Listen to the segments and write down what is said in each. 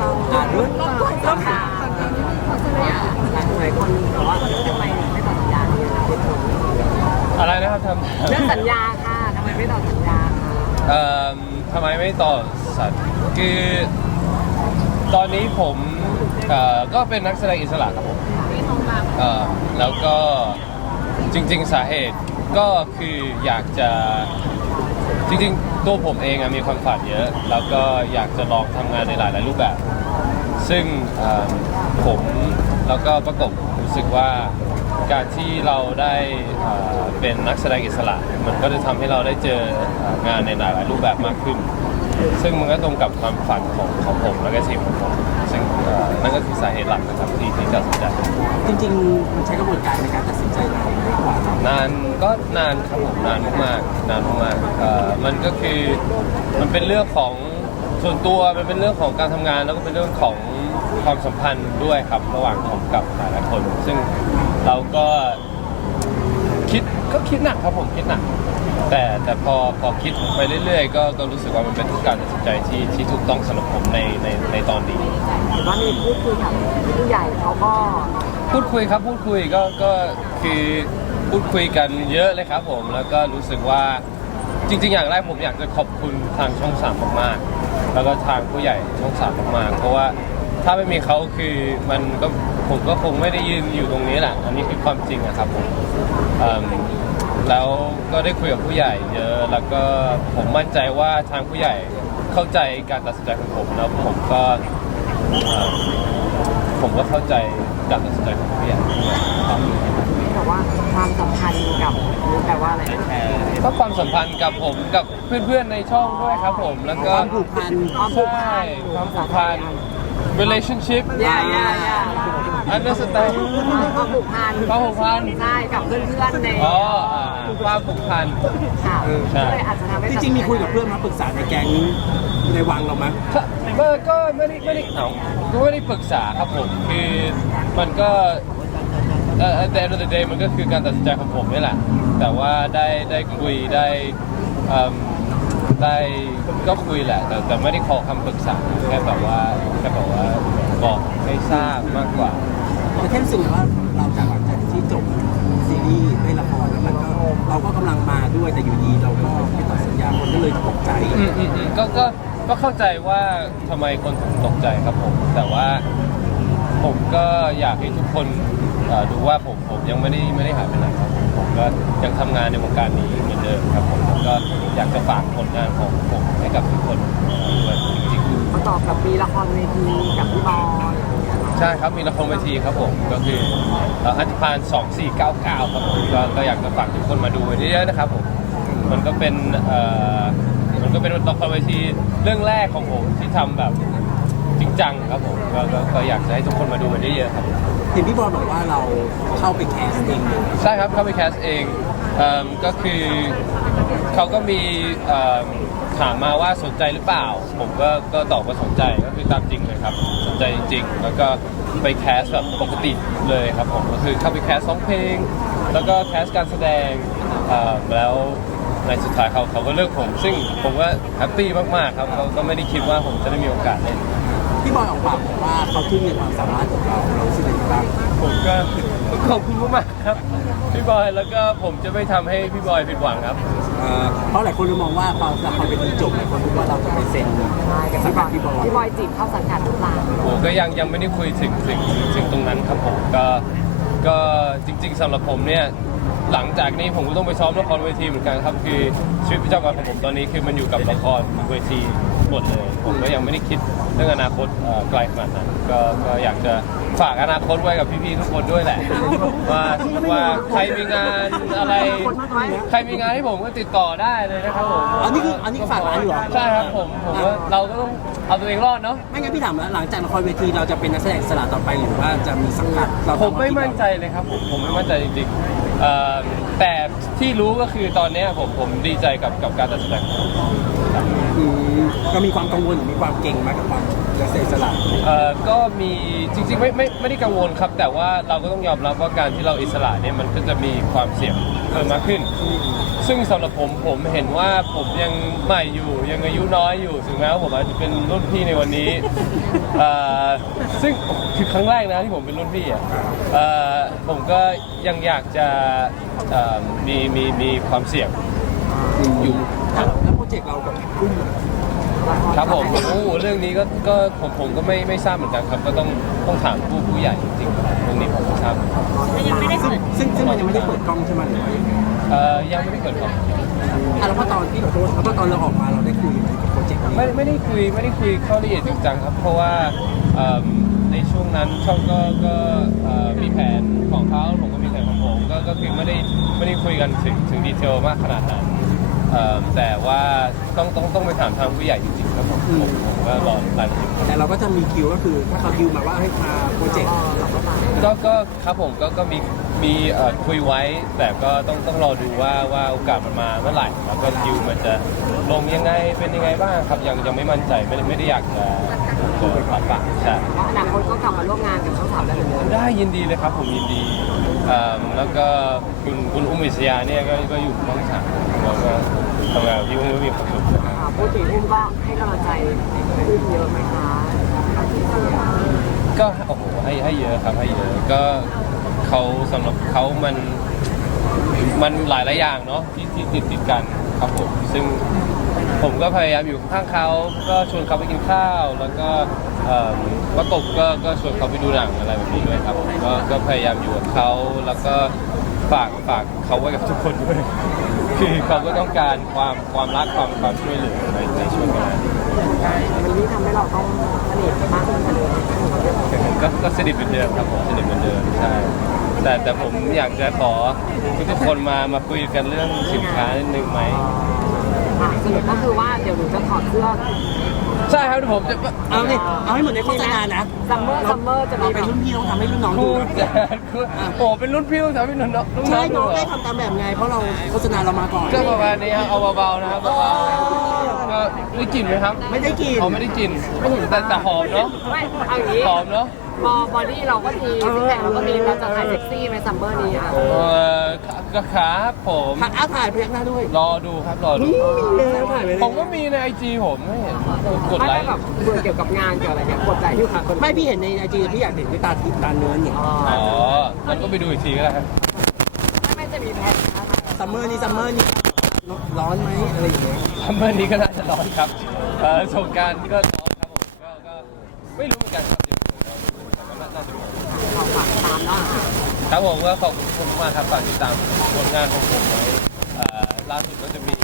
สอบถามเรื่องสอบถามเนี่ยหลายคนบอกว่าเออทำไมไม่ต่อสัญญาเนี่ยอะไรนะครับทำเรื่องสัญญาค่ะทำไมไม่ต่อสัญญาคะเอ่อทำไมไม่ต่อสัตว์คือตอนนี้ผมเอ่อก็เป็นนักแสดงอิสระครับผมเอ่อแล้วก็จริง ๆ สาเหตุก็คืออยากจะจริงๆ ตัวผมเองอะมีความฝันเยอะ แล้วก็อยากจะลองทำงานในหลาย ๆ รูปแบบ ซึ่งเอ่อผมแล้วก็ประกบรู้สึกว่าการที่เราได้เอ่อเป็นนักแสดงอิสระ มันก็จะทำให้เราได้เจอเอ่องานในหลาย ๆ รูปแบบมากขึ้น ซึ่งมันก็ตรงกับความฝันของของผมและก็ทีมของผมซึ่งเอ่อนั่นก็คือสาเหตุหลักนะครับที่ที่ตัดสินใจ จริงๆ มันใช้กระบวนการในการตัดสินใจนานมากกว่า นานก็นานครับผมนานมากๆนานมากๆเอ่อมันก็คือมันเป็นเรื่องของส่วนตัวมันเป็นเรื่องของการทำงานแล้วก็เป็นเรื่องของความสัมพันธ์ด้วยครับระหว่างผมกับหลายๆคน ซึ่งเราก็คิดก็คิดหนักครับผมคิดหนัก แต่แต่พอพอคิดไปเรื่อยๆ ก็ก็รู้สึกว่ามันเป็นกการตัดสินใจที่ที่ถูกต้องสำหรับผมในในในตอนนี้ เห็นว่ามีพูดคุยกับผู้ใหญ่เขาก็ พูดคุยครับพูดคุยก็ก็คือพูดคุยกันเยอะเลยครับผม แล้วก็รู้สึกว่าจริง ๆ อย่างแรกผมอยากจะขอบคุณทางช่องสามมากๆ แล้วก็ทางผู้ใหญ่ช่องสามมากๆ เพราะว่าถ้าไม่มีเขาคือมันก็ผมก็คงไม่ได้ยืนอยู่ตรงนี้แหละอันนี้คือความจริงอะครับผมเอิ่มแล้วก็ได้คุยกับผู้ใหญ่เยอะ แล้วก็ผมมั่นใจว่าทางผู้ใหญ่เข้าใจการตัดสินใจของผมแล้วผมก็เอิ่มผมก็เข้าใจ การตัดสินใจของผู้ใหญ่ด้วยครับแต่ว่าความสัมพันธ์กับนี่แปลว่าอะไรก็ความสัมพันธ์กับผมกับเพื่อนๆในช่องด้วยครับผมแล้วก็ความผูกพันความผูกพัใช่นความผูกพัน relationship ย่าย่าย่า understand ความผูกพันความผูกพันใช่กับเพื่อนๆในอ๋ออ่าความผูกพัน ค่ะใช่ ก็เลยอาจจะทำให้จริงๆมีคุยกับเพื่อนมาปรึกษาในแก๊งในวังเรามั้ยก็ก็ไม่ได้ไม่ได้เอาก็ไม่ได้ปรึกษาครับผมคือ มันก็เอ่อ at the end of the day มันก็คือการตัดสินใจของผมนี่แหละ แต่ว่าได้ได้คุยได้เอิ่มได้ก็คุยแหละ แต่แต่ไม่ได้ขอคำปรึกษาแค่แบบว่าแค่แบบว่าบอกให้ทราบมากกว่า แต่แค่รู้สึกว่าเราจากหลังจากที่จบซีรีส์ในละครแล้วมันก็เราก็กำลังมาด้วยแต่อยู่ดีเราก็ไม่ต่อสัญญาคนก็เลยตกใจอืมอืมอืมก็ก็ก็เข้าใจว่าทำไมคนถึงตกใจครับผม แต่ว่า ผมก็อยากให้ทุกคนเอ่อดูว่าผมผมยังไม่ได้ไม่ได้หายไปไหนครับผมผมก็ยังทำงานในวงการนี้เหมือนเดิมครับผมแล้วก็อยากจะฝากผลงานของผมให้กับทุกคนด้วยจริงประกอบกับมีละครเวทีกับพี่บอยอย่างเงี้ยเนาะๆใช่ครับ มีละครเวทีครับผมก็คือเอ่ออันธิพาน2499 ครับผมก็ก็อยากจะฝากทุกคนมาดูเยอะๆนะครับผมมันก็เป็นเอ่อมันก็เป็นละครเวทีเรื่องแรกของผมที่ทำแบบ จริงจังครับผมก็ก็ก็อยากจะให้ทุกคนมาดูกันเยอะๆครับ เห็นพี่บอลบอกว่าเราเข้าไปแคสเองเลยใช่ครับเข้าไปแคสเองเอิ่มก็คือเขาก็มีเอิ่มถามมาว่าสนใจหรือเปล่า ผมก็ก็ตอบว่าสนใจก็คือตามจริงเลยครับสนใจจริงๆแล้วก็ไปแคสแบบปกติเลยครับผมก็คือเข้าไปแคสร้องเพลง แล้วก็แคสการแสดงเอิ่มแล้วในสุดท้ายเขาเขาก็เลือกผม ซึ่งผมก็แฮปปี้มากๆครับเขาก็ไม่ได้คิดว่าผมจะได้มีโอกาสเล่น พี่บอยออกปากบอกว่าเขาทุ่มในความสามารถของเราเรารู้สึกยังไงบ้างผมก็ขอบคุณมากๆครับพี่บอยแล้วก็ผมจะไม่ทำให้พี่บอยผิดหวังครับ เอ่อเพราะหลายคนเลยมองว่าพอละครเป็นจบหลายคนคิดว่าเราจะไปเซ็นใช่กับสังพี่บกัอดยพี่บอยพี่บอยจีบเข้าสังกัดหรือเปล่าผมก็ยังยังไม่ได้คุยถึงถึงถึงตรงนั้นครับผมก็ก็จริง ๆสำหรับผมเนี่ยหลังจากนี้ผมก็ต้องไปซ้อมละครเวทีเหมือนกันครับคือชีวิตประจำวันของผมตอนนี้คือมันอยู่กับละครเวที หมดเลย ผมก็ยังไม่ได้คิดเรื่องอนาคตเอ่อไกลขนาดนั้นก็ก็อยากจะฝากอนาคตไว้กับพี่ๆทุกคนด้วยแหละ ว่าว่าใครมีงานอะไร ใครมีงานให้ผมก็ติดต่อได้เลยนะครับผมอันนี้คืออันนี้ฝากร้านอยู่เหรอ ใช่ครับผมผมว่าเราก็ต้องเอาตัวเองรอดเนาะ ไม่งั้นพี่ถามว่าหลังจากละครเวทีเราจะเป็นนักแสดงอิสระต่อไปหรือว่าจะมีสังกัดเราผมไม่มั่นใจเลยครับผมผมไม่มั่นใจจริงๆเอ่อแต่ที่รู้ก็คือตอนเนี้ยผมผมดีใจกับกับการตัดสินใจของผมครับ อืมก็มีความกังวลหรือมีความเก่งมากกับความนักแสดงอิสระเอ่อก็มีจริงๆไม่ไม่ไม่ได้กังวลครับ แต่ว่าเราก็ต้องยอมรับว่าการที่เราอิสระเนี่ยมันก็จะมีความเสี่ยงเพิ่มมากขึ้น ซึ่งสำหรับผมผมเห็นว่าผมยังใหม่อยู่ยังอายุน้อยอยู่ถึงแม้ว่าผมอาจจะเป็นรุ่นพี่ในวันนี้เอ่อซึ่งคือครั้งแรกนะที่ผมเป็นรุ่นพี่อะเอ่อผมก็ยังอยากจะเอ่อมีมีมีความเสี่ยงอยู่ แล้วโปรเจกต์เรากับกุ้งอะ ครับผมโอ้เรื่องนี้ก็ก็ผมผมก็ไม่ไม่ทราบเหมือนกันครับ ก็ต้องต้องถามผู้ผู้ใหญ่จริงๆเรื่องนี้ผมไม่ทราบยังไม่ได้ซึ่งเปิดซึ่งซึ่งมันยังไม่ได้เปิดกล้องใช่ไหมหรือว่ายังไงเอ่อยังไม่ได้เกิดครับอะแล้วพอตอนที่ขอโทษแล้วพอตอนเราออกมาเราได้คุยไหมกับโปรเจกต์นี้ไม่ไม่ได้คุยไม่ได้คุยเข้าละเอียดจริงจังครับ เพราะว่าเอิ่มในช่วงนั้นช่องก็ก็เอ่อมีแผนของเขาผมก็มีแผนของผมก็ก็คือไม่ได้ไม่ได้คุยกันถึงถึงดีเทลมากขนาดนั้น เอิ่มแต่ว่าต้องต้องต้องไปถามทางผู้ใหญ่จริงๆครับผมผมผมก็รอรายละเอียดแต่เราก็จะมีคิวก็คือถ้าเขาคิวมาว่าให้มาโปรเจกต์ก็ก็ครับผมก็ก็มีมีเอ่อคุยไว้ แต่ก็ต้องต้องรอดูว่าว่าโอกาสมันมาเมื่อไหร่แล้วก็คิวมันจะลงยังไงเป็นยังไงบ้างครับยังยังไม่มั่นใจไม่ได้ไม่ได้อยากจะจะปรับปะใช่เพราะอนาคตก็กลับมาร่วมงานกับช่องสามได้เหมือนเดิม ได้ยินดีเลยครับผมยินดี เอิ่มแล้วก็คุณคุณอุ้มอิสยาเนี่ยก็ก็อยู่ช่องสามแล้วก็ทำงานกับพี่อุ้มก็มีความสุขนะครับอ่าพูดถึงอุ้มก็ให้กำลังใจอุ้มเยอะไหมคะก็โอ้โหให้ให้เยอะครับให้เยอะก็เขาสำหรับเขามันมันหลายหลายๆอย่างเนาะที่ที่ติดติดกันครับผมซึ่งผมก็พยายามอยู่ข้างเขาก็ชวนเขาไปกินข้าว แล้วก็ เอิ่มประกบก็ก็ชวนเขาไปดูหนังอะไรแบบนี้ด้วยครับผมก็ก็พยายามอยู่กับเขาแล้วก็ฝากฝากเขาไว้กับทุกคนด้วย คือเขาก็ต้องการความความรักความความช่วยเหลือในในช่วงเวลามันนี่ทำให้เราต้องสนิทมากขึ้นกว่าเดิมก็ก็สนิทเหมือนเดิมครับผมสนิทเหมือนเดิมใช่แต่แต่ผมอยากจะขอทุกๆคนมามาคุยกันเรื่องสินค้านิดนึงไหม ค่ะสรุปก็คือว่าเดี๋ยวหนูจะถอดเสื้อ ใช่ครับผมจะเอาเนี่ยเอาให้เหมือนในโฆษณานะซัมเมอร์ซัมเมอร์จะเรามีเป็นรุ่นพี่ต้องทำให้รุ่นน้องครูดูแต่ครูโอ้เป็นรุ่นพี่ต้องทำให้น้องน้องน้องใช่ดูน้องเหรได้อทำตามแบบไงเพราะเราโฆษณาเรามาก่อนก็ประมาณนี้ครับเอาเบาๆนะครับเบาๆก็ได้กลิ่นไหมครับไม่ได้กินเขาไม่ได้กลิ่นแต่แต่หอมเนาะไม่เอาอย่างนี้หอมเนาะบอบอดี้เราก็ดีซิกแพคเราก็ดีเราจะถ่ายเซ็กซี่ไหมซัมเมอร์นี้อะ เออ ก็ครับผมถ่ายอ้าถ่ายพยักหน้าด้วยรอดูครับรอดู นี่เลยถ่ายไปเลยผมก็มีในไอจีผมไม่เห็นกดไม่ไลได้ค์ แบบเบื่อเกี่ยวกับงานเกี่ยวกับอะไรเนี่ยกดใจอยู่ค่ะคนไม่พี่เห็นในไอจีพี่อยากเห็นด้วยตาทิพย์ตาเนื้อเนี่ยอ๋ออ๋องั้นก็ไปดูอีกทีก็ได้ครับไม่จะมีแพทนะคะซัมเมอร์นี่ซัมเมอร์นี่ร้อนไหมอะไรอย่างเงี้ยซัมเมอร์นี้ก็น่าจะร้อนครับเออสงกรารก็ร้อนครับผมก็ก็ไม่รู้เหมือนกันครับเดี๋ยวแต่ก็น่าจะร้อนเราฝากตามเนาะ ครับผมก็ขอบคุณมากครับฝากติดตามผลงานของผมไว้เอ่อล่าสุดก็จะมี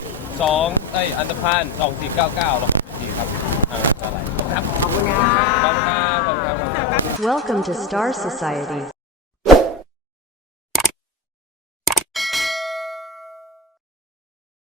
สองไอยอันดพานสองสี่เก้าเก้าแล้วก็ทีครับทาอะไรครับขอบคุณครับขอบคุณครับขอบคุณครับ Welcome to Star Society.